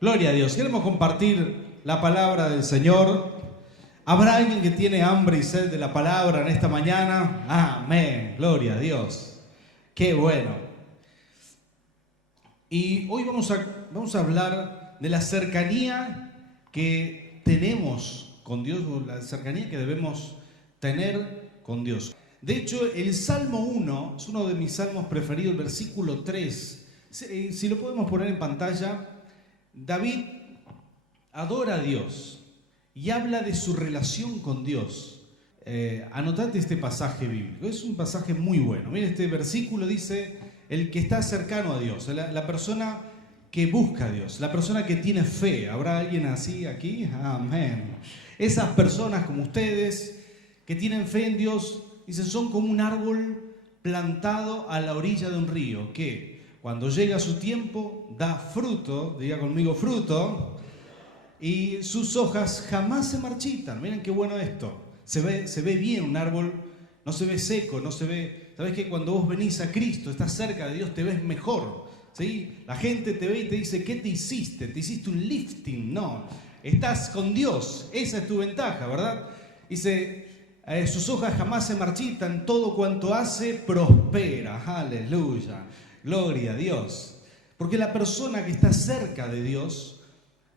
Gloria a Dios. Queremos compartir la palabra del Señor. ¿Habrá alguien que tiene hambre y sed de la palabra en esta mañana? Amén. Gloria a Dios. Qué bueno. Y hoy vamos a hablar de la cercanía que tenemos con Dios, o la cercanía que debemos tener con Dios. De hecho, el Salmo 1 es uno de mis salmos preferidos, el versículo 3. Si lo podemos poner en pantalla, David adora a Dios y habla de su relación con Dios. Anotate este pasaje bíblico, es un pasaje muy bueno. Mira, este versículo dice: el que está cercano a Dios, la persona que busca a Dios, la persona que tiene fe. ¿Habrá alguien así aquí? Amén. Esas personas como ustedes que tienen fe en Dios, dicen, son como un árbol plantado a la orilla de un río, que cuando llega su tiempo da fruto, diga conmigo fruto, y sus hojas jamás se marchitan. Miren qué bueno esto. Se ve bien un árbol, no se ve seco, no se ve. ¿Sabés que cuando vos venís a Cristo, estás cerca de Dios, te ves mejor? ¿Sí? La gente te ve y te dice, ¿qué te hiciste? ¿Te hiciste un lifting? No, estás con Dios, esa es tu ventaja, ¿verdad? Dice, sus hojas jamás se marchitan, todo cuanto hace prospera. Aleluya, gloria a Dios. Porque la persona que está cerca de Dios,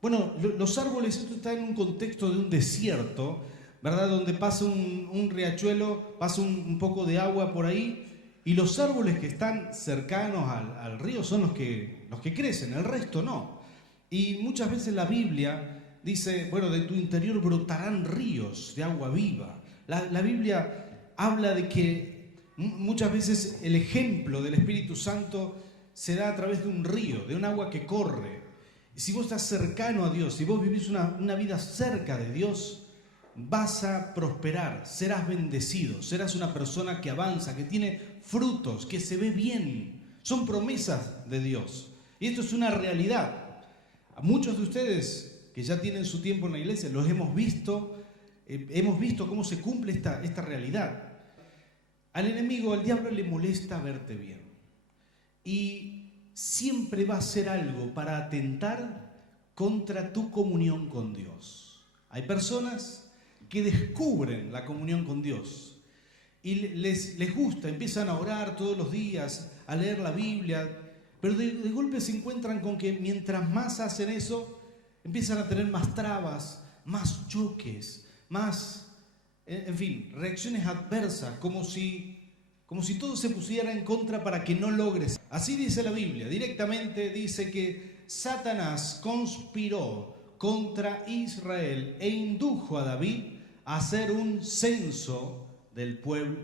bueno, los árboles, esto está en un contexto de un desierto, ¿verdad? Donde pasa un riachuelo, pasa un poco de agua por ahí, y los árboles que están cercanos al río son los que crecen, el resto no. Y muchas veces la Biblia dice, bueno, de tu interior brotarán ríos de agua viva. La Biblia habla de que muchas veces el ejemplo del Espíritu Santo se da a través de un río, de un agua que corre. Si vos estás cercano a Dios, si vos vivís una vida cerca de Dios, vas a prosperar, serás bendecido, serás una persona que avanza, que tiene frutos, que se ve bien. Son promesas de Dios. Y esto es una realidad. A muchos de ustedes que ya tienen su tiempo en la iglesia, los hemos visto cómo se cumple esta realidad. Al enemigo, al diablo le molesta verte bien. Y siempre va a hacer algo para atentar contra tu comunión con Dios. Hay personas que descubren la comunión con Dios y les gusta, empiezan a orar todos los días, a leer la Biblia, pero de golpe se encuentran con que mientras más hacen eso, empiezan a tener más trabas, más choques, más, en fin, reacciones adversas, como si todo se pusiera en contra para que no logres. Así dice la Biblia, directamente dice que Satanás conspiró contra Israel e indujo a David a hacer un censo del pueblo.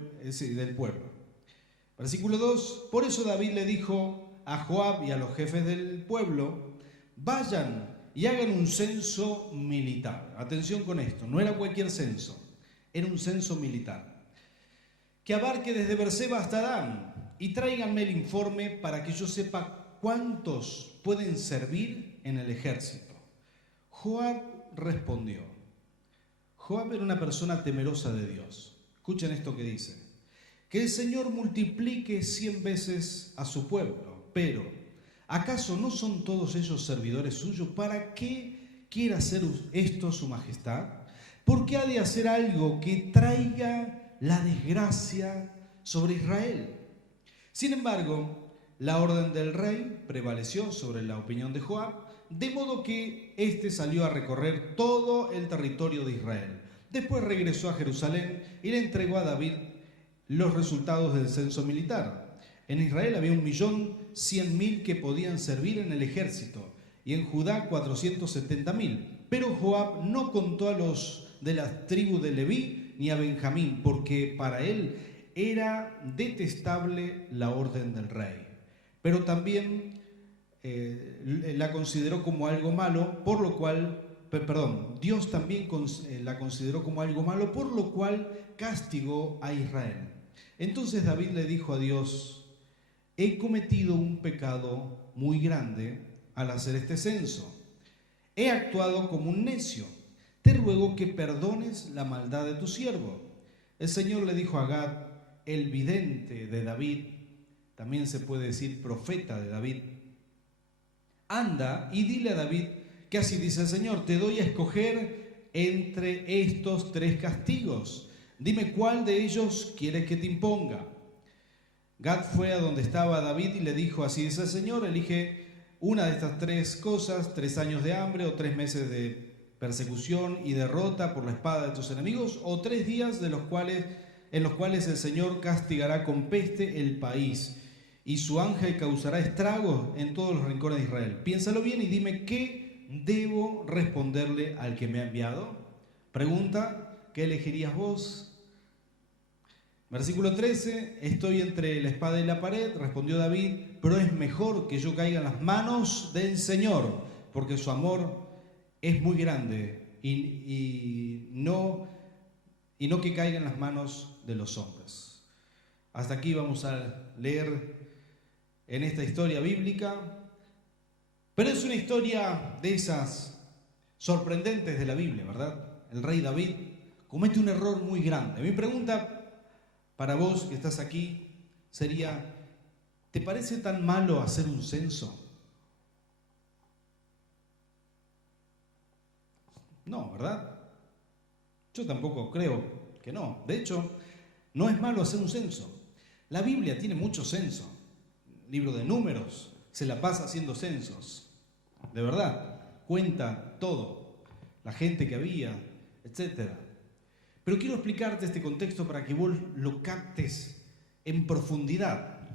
Versículo 2, por eso David le dijo a Joab y a los jefes del pueblo, vayan y hagan un censo militar. Atención con esto, no era cualquier censo, era un censo militar, que abarque desde Berseba hasta Dan, y tráiganme el informe para que yo sepa cuántos pueden servir en el ejército. Joab respondió. Joab era una persona temerosa de Dios. Escuchen esto que dice: que el Señor multiplique 100 veces a su pueblo, pero ¿acaso no son todos ellos servidores suyos? ¿Para qué quiere hacer esto su majestad? ¿Por qué ha de hacer algo que traiga la desgracia sobre Israel? Sin embargo, la orden del rey prevaleció sobre la opinión de Joab, de modo que éste salió a recorrer todo el territorio de Israel. Después regresó a Jerusalén y le entregó a David los resultados del censo militar. En Israel había 1.100.000 que podían servir en el ejército, y en Judá 470.000. Pero Joab no contó a los de la tribu de Leví ni a Benjamín, porque para él era detestable la orden del rey. Pero también la consideró como algo malo, por lo cual, Dios también la consideró como algo malo, por lo cual castigó a Israel. Entonces David le dijo a Dios: he cometido un pecado muy grande al hacer este censo. He actuado como un necio. Te ruego que perdones la maldad de tu siervo. El Señor le dijo a Gad, el vidente de David, también se puede decir profeta de David: anda y dile a David ¿qué así dice el Señor? Te doy a escoger entre estos 3 castigos. Dime cuál de ellos quieres que te imponga. Gad fue a donde estaba David y le dijo, así dice el Señor, elige una de estas 3 cosas, 3 años de hambre o 3 meses de persecución y derrota por la espada de tus enemigos, o 3 días en los cuales el Señor castigará con peste el país y su ángel causará estragos en todos los rincones de Israel. Piénsalo bien y dime qué debo responderle al que me ha enviado. Pregunta, ¿qué elegirías vos? Versículo 13, estoy entre la espada y la pared, respondió David, pero es mejor que yo caiga en las manos del Señor, porque su amor es muy grande y no que caiga en las manos de los hombres. Hasta aquí vamos a leer en esta historia bíblica, pero es una historia de esas sorprendentes de la Biblia, ¿verdad? El rey David comete un error muy grande. Mi pregunta para vos que estás aquí sería, ¿te parece tan malo hacer un censo? No, ¿verdad? Yo tampoco creo que no. De hecho, no es malo hacer un censo. La Biblia tiene mucho censo. Libro de Números se la pasa haciendo censos. De verdad, cuenta todo. La gente que había, etc. Pero quiero explicarte este contexto para que vos lo captes en profundidad.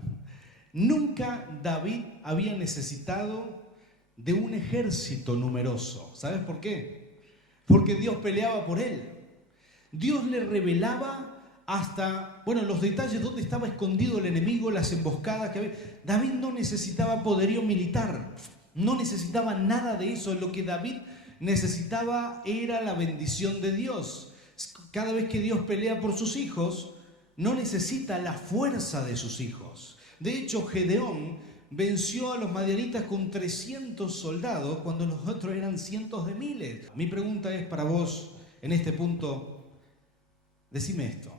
Nunca David había necesitado de un ejército numeroso. ¿Sabes por qué? Porque Dios peleaba por él. Dios le revelaba hasta, los detalles, dónde estaba escondido el enemigo, las emboscadas que había. David no necesitaba poderío militar, no necesitaba nada de eso. Lo que David necesitaba era la bendición de Dios. Cada vez que Dios pelea por sus hijos, no necesita la fuerza de sus hijos. De hecho, Gedeón venció a los madianitas con 300 soldados cuando los otros eran cientos de miles. Mi pregunta es para vos en este punto, decime esto,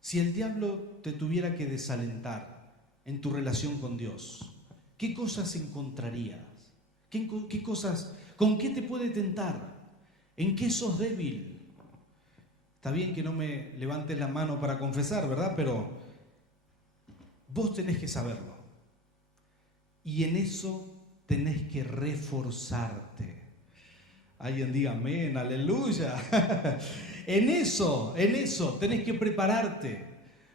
si el diablo te tuviera que desalentar en tu relación con Dios, ¿qué cosas encontrarías? ¿Qué cosas, con qué te puede tentar? ¿En qué sos débil? Está bien que no me levantes la mano para confesar, ¿verdad? Pero vos tenés que saberlo. Y en eso tenés que reforzarte. Alguien diga amén, aleluya. En eso tenés que prepararte.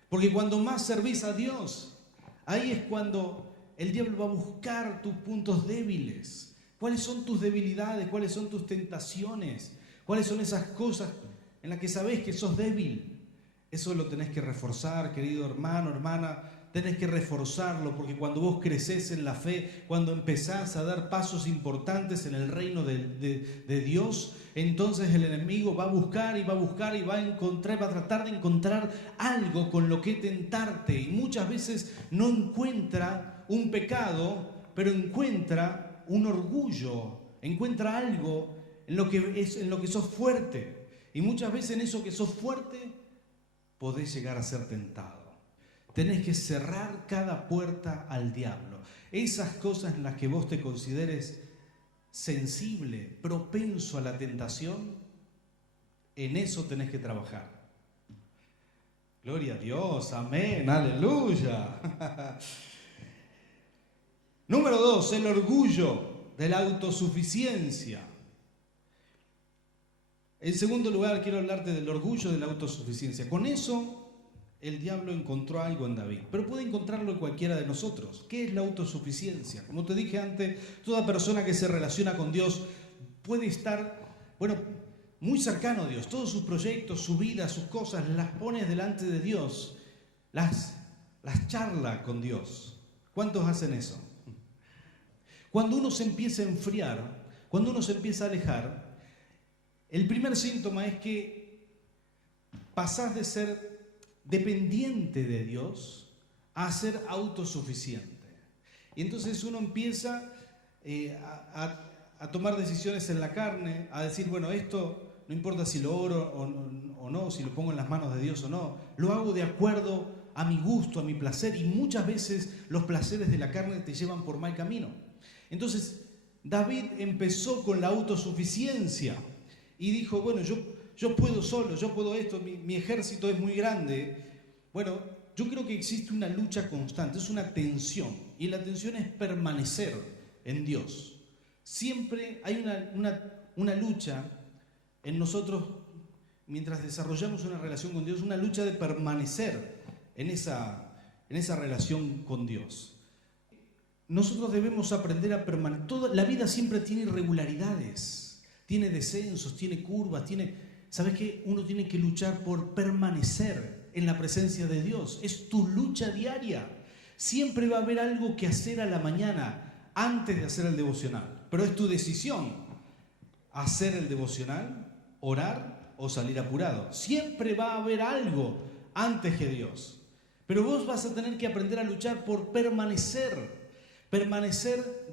Porque cuando más servís a Dios, ahí es cuando el diablo va a buscar tus puntos débiles. ¿Cuáles son tus debilidades? ¿Cuáles son tus tentaciones? ¿Cuáles son esas cosas en las que sabés que sos débil? Eso lo tenés que reforzar, querido hermano, hermana. Tenés que reforzarlo, porque cuando vos crecés en la fe, cuando empezás a dar pasos importantes en el reino de Dios, entonces el enemigo va a buscar y va a encontrar, va a tratar de encontrar algo con lo que tentarte. Y muchas veces no encuentra un pecado, pero encuentra un orgullo, encuentra algo en lo que sos fuerte. Y muchas veces en eso que sos fuerte, podés llegar a ser tentado. Tenés que cerrar cada puerta al diablo. Esas cosas en las que vos te consideres sensible, propenso a la tentación, en eso tenés que trabajar. Gloria a Dios, amén, aleluya. Número 2, el orgullo de la autosuficiencia. En segundo lugar, quiero hablarte del orgullo de la autosuficiencia. Con eso el diablo encontró algo en David, pero puede encontrarlo en cualquiera de nosotros. ¿Qué es la autosuficiencia? Como te dije antes, toda persona que se relaciona con Dios puede estar, muy cercano a Dios. Todos sus proyectos, su vida, sus cosas, las pones delante de Dios, las charla con Dios. ¿Cuántos hacen eso? Cuando uno se empieza a enfriar, cuando uno se empieza a alejar, el primer síntoma es que pasás de ser dependiente de Dios a ser autosuficiente. Y entonces uno empieza a tomar decisiones en la carne, a decir, esto no importa si lo oro o no, si lo pongo en las manos de Dios o no, lo hago de acuerdo a mi gusto, a mi placer, y muchas veces los placeres de la carne te llevan por mal camino. Entonces David empezó con la autosuficiencia y dijo, bueno, yo puedo solo, yo puedo esto, mi ejército es muy grande. Bueno, yo creo que existe una lucha constante, es una tensión, y la tensión es permanecer en Dios. Siempre hay una lucha en nosotros, mientras desarrollamos una relación con Dios, una lucha de permanecer en esa relación con Dios. Nosotros debemos aprender a permanecer. La vida siempre tiene irregularidades, tiene descensos, tiene curvas, ¿sabes qué? Uno tiene que luchar por permanecer en la presencia de Dios. Es tu lucha diaria. Siempre va a haber algo que hacer a la mañana antes de hacer el devocional. Pero es tu decisión hacer el devocional, orar o salir apurado. Siempre va a haber algo antes que Dios. Pero vos vas a tener que aprender a luchar por permanecer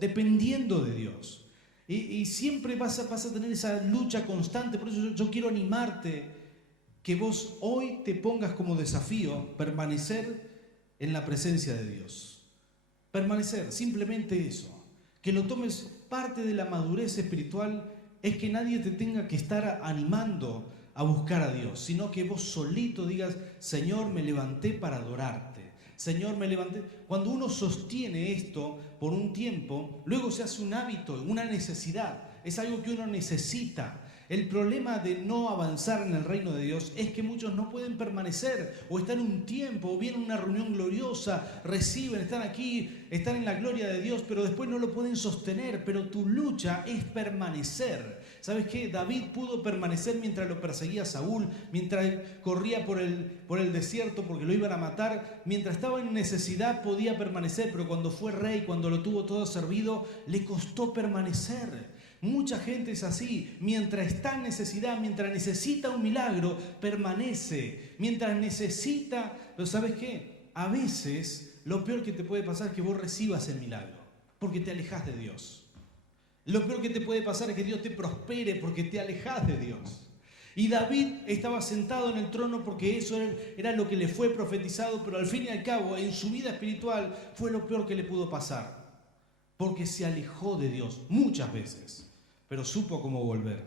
dependiendo de Dios. Y siempre vas a tener esa lucha constante. Por eso yo quiero animarte que vos hoy te pongas como desafío permanecer en la presencia de Dios. Permanecer, simplemente eso. Que lo tomes parte de la madurez espiritual, es que nadie te tenga que estar animando a buscar a Dios, sino que vos solito digas, Señor, me levanté para adorarte. Señor, me levanté. Cuando uno sostiene esto por un tiempo, luego se hace un hábito, una necesidad. Es algo que uno necesita. El problema de no avanzar en el reino de Dios es que muchos no pueden permanecer, o están un tiempo, o vienen a una reunión gloriosa, reciben, están aquí, están en la gloria de Dios, pero después no lo pueden sostener. Pero tu lucha es permanecer. ¿Sabes qué? David pudo permanecer mientras lo perseguía Saúl, mientras corría por el desierto porque lo iban a matar. Mientras estaba en necesidad podía permanecer, pero cuando fue rey, cuando lo tuvo todo servido, le costó permanecer. Mucha gente es así, mientras está en necesidad, mientras necesita un milagro, permanece. Mientras necesita, pero ¿sabes qué? A veces lo peor que te puede pasar es que vos recibas el milagro, porque te alejas de Dios. Lo peor que te puede pasar es que Dios te prospere porque te alejas de Dios. Y David estaba sentado en el trono porque eso era lo que le fue profetizado, pero al fin y al cabo, en su vida espiritual, fue lo peor que le pudo pasar. Porque se alejó de Dios muchas veces, pero supo cómo volver.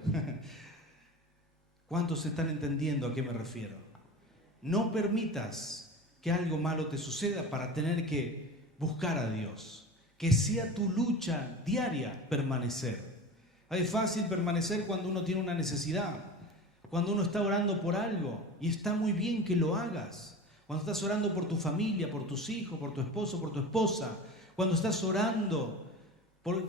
¿Cuántos están entendiendo a qué me refiero? No permitas que algo malo te suceda para tener que buscar a Dios. Que sea tu lucha diaria permanecer. Es fácil permanecer cuando uno tiene una necesidad, cuando uno está orando por algo, y está muy bien que lo hagas. Cuando estás orando por tu familia, por tus hijos, por tu esposo, por tu esposa, cuando estás orando por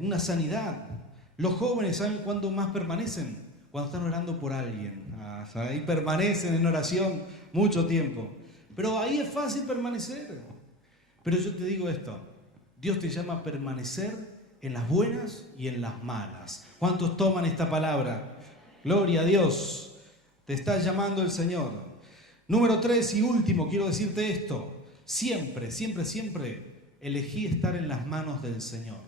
una sanidad. Los jóvenes, ¿saben cuándo más permanecen? Cuando están orando por alguien. Ahí permanecen en oración mucho tiempo. Pero ahí es fácil permanecer. Pero yo te digo esto, Dios te llama a permanecer en las buenas y en las malas. ¿Cuántos toman esta palabra? Gloria a Dios, te está llamando el Señor. Número 3 y último, quiero decirte esto. Siempre, siempre, siempre elegí estar en las manos del Señor.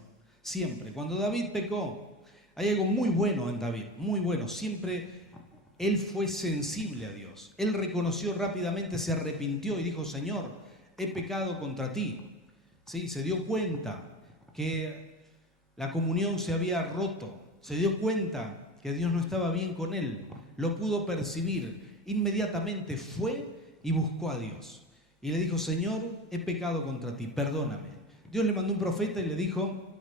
Siempre. Cuando David pecó, hay algo muy bueno en David, muy bueno. Siempre él fue sensible a Dios. Él reconoció rápidamente, se arrepintió y dijo, Señor, he pecado contra ti. ¿Sí? Se dio cuenta que la comunión se había roto. Se dio cuenta que Dios no estaba bien con él. Lo pudo percibir. Inmediatamente fue y buscó a Dios. Y le dijo, Señor, he pecado contra ti, perdóname. Dios le mandó un profeta y le dijo,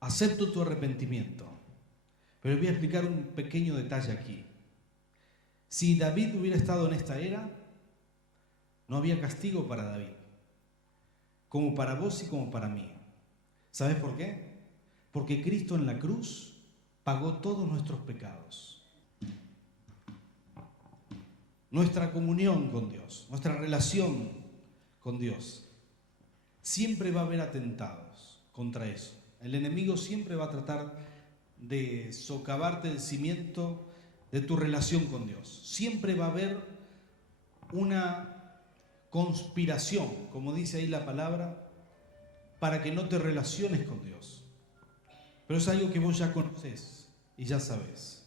acepto tu arrepentimiento. Pero voy a explicar un pequeño detalle aquí. Si David hubiera estado en esta era, no había castigo para David, como para vos y como para mí. ¿Sabes por qué? Porque Cristo en la cruz pagó todos nuestros pecados. Nuestra comunión con Dios, nuestra relación con Dios, siempre va a haber atentados contra eso. El enemigo siempre va a tratar de socavarte el cimiento de tu relación con Dios. Siempre va a haber una conspiración, como dice ahí la palabra, para que no te relaciones con Dios. Pero es algo que vos ya conoces y ya sabes.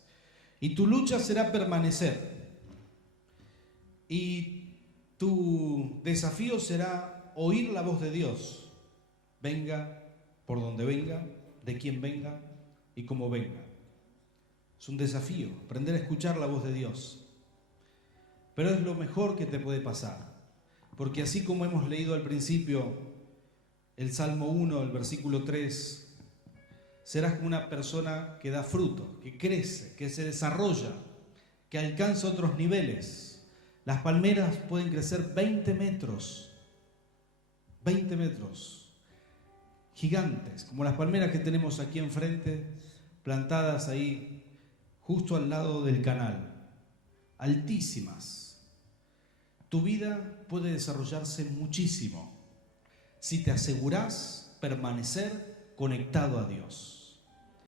Y tu lucha será permanecer. Y tu desafío será oír la voz de Dios venga por donde venga, de quien venga y cómo venga. Es un desafío, aprender a escuchar la voz de Dios. Pero es lo mejor que te puede pasar, porque así como hemos leído al principio el Salmo 1, el versículo 3, serás como una persona que da fruto, que crece, que se desarrolla, que alcanza otros niveles. Las palmeras pueden crecer 20 metros, gigantes, como las palmeras que tenemos aquí enfrente, plantadas ahí, justo al lado del canal, altísimas. Tu vida puede desarrollarse muchísimo si te aseguras permanecer conectado a Dios.